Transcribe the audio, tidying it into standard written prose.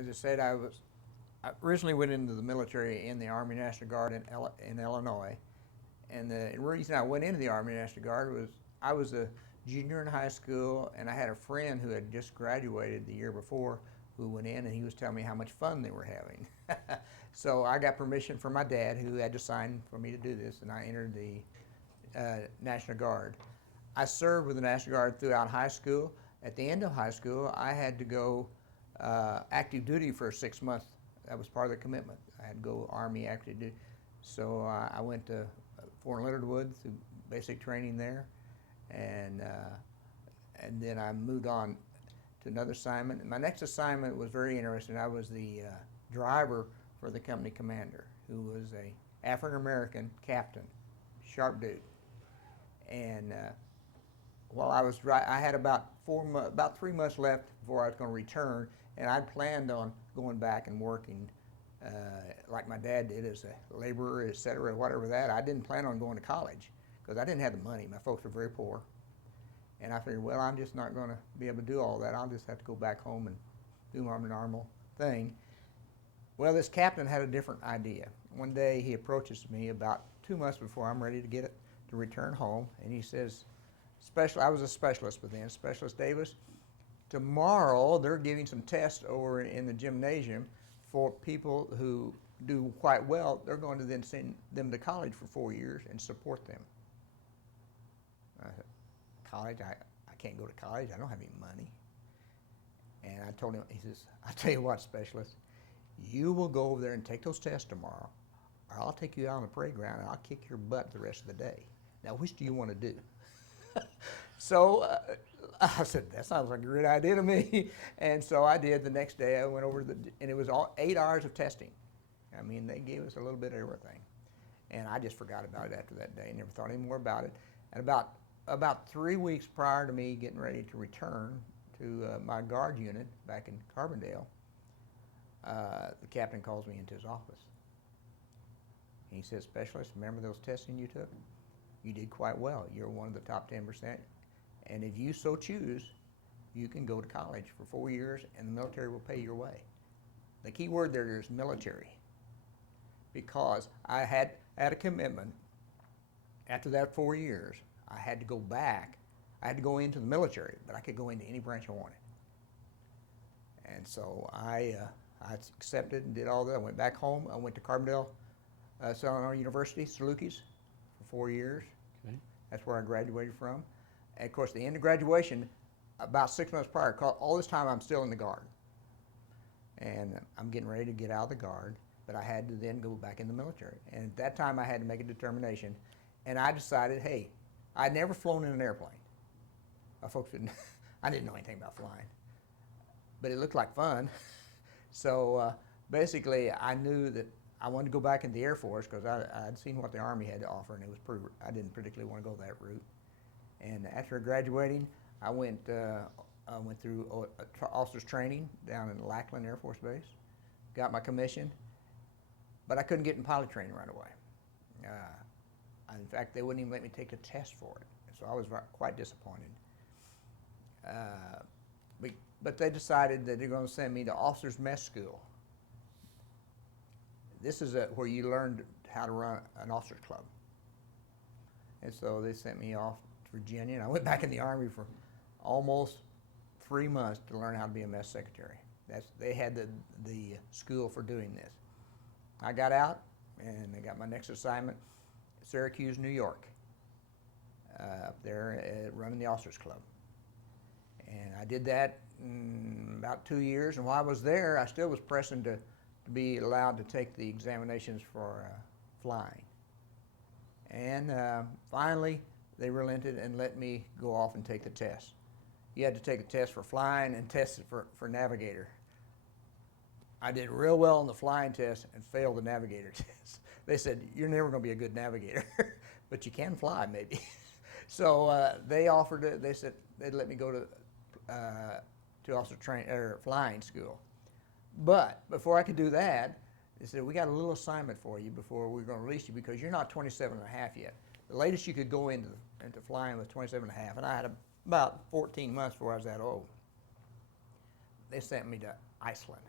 as I said, I originally went into the military in the Army National Guard in Illinois. And the reason I went into the Army National Guard was I was a junior in high school, and I had a friend who had just graduated the year before who went in, and he was telling me how much fun they were having. So I got permission from my dad, who had to sign for me to do this, and I entered the National Guard. I served with the National Guard throughout high school. At the end of high school, I had to go active duty for 6 months. That was part of the commitment. I had to go Army active duty. So I went to Fort Leonard Wood through basic training there, and then I moved on to another assignment. And my next assignment was very interesting. I was the driver for the company commander, who was a African American captain, sharp dude. And while I was I had about 3 months left before I was going to return, and I planned on going back and working like my dad did as a laborer, etc., whatever that. I didn't plan on going to college because I didn't have the money. My folks were very poor. And I figured, well, I'm just not going to be able to do all that. I'll just have to go back home and do my normal thing. Well, this captain had a different idea. One day he approaches me about 2 months before I'm ready to return home, and he says, I was a specialist with then, Specialist Davis. Tomorrow they're giving some tests over in the gymnasium for people who do quite well. They're going to then send them to college for 4 years and support them. I said, college? I can't go to college. I don't have any money. And I told him, he says, I'll tell you what, Specialist, you will go over there and take those tests tomorrow, or I'll take you out on the parade ground and I'll kick your butt the rest of the day. Now, which do you want to do? So I said, that sounds like a great idea to me. And so I did. The next day I went over and it was all 8 hours of testing. I mean, they gave us a little bit of everything. And I just forgot about it after that day, never thought any more about it. And about 3 weeks prior to me getting ready to return to my guard unit back in Carbondale, the captain calls me into his office. And he says, Specialist, remember those testing you took? You did quite well. You're one of the top 10%. And if you so choose, you can go to college for 4 years and the military will pay your way. The key word there is military, because I had a commitment. After that 4 years, I had to go back. I had to go into the military, but I could go into any branch I wanted. And so I accepted and did all that. I went back home. I went to Carbondale Southern University, Salukis, for 4 years. Okay. That's where I graduated from. And of course, the end of graduation, about 6 months prior, all this time I'm still in the Guard. And I'm getting ready to get out of the Guard, but I had to then go back in the military. And at that time I had to make a determination. And I decided, hey, I'd never flown in an airplane. Folks didn't, I didn't know anything about flying. But it looked like fun. So basically I knew that I wanted to go back in the Air Force because I'd seen what the Army had to offer, and it was I didn't particularly want to go that route. And after graduating, I went through officers training down in Lackland Air Force Base, got my commission, but I couldn't get in pilot training right away. In fact, they wouldn't even let me take a test for it, so I was quite disappointed. But they decided that they're going to send me to Officers Mess School. This is where you learn how to run an officers club. And so they sent me off to Virginia, and I went back in the Army for almost 3 months to learn how to be a mess secretary. They had the school for doing this. I got out, and I got my next assignment at Syracuse, New York, up there running the officers club. And I did that in about 2 years, and while I was there, I still was pressing to be allowed to take the examinations for flying. And finally, they relented and let me go off and take the test. You had to take a test for flying and test for navigator. I did real well on the flying test and failed the navigator test. They said, you're never going to be a good navigator, but you can fly maybe. So they offered it. They said they'd let me go to officer flying school. But before I could do that, they said, we got a little assignment for you before we're going to release you because you're not 27 and a half yet. The latest you could go into flying was 27 and a half, and I had about 14 months before I was that old. They sent me to Iceland.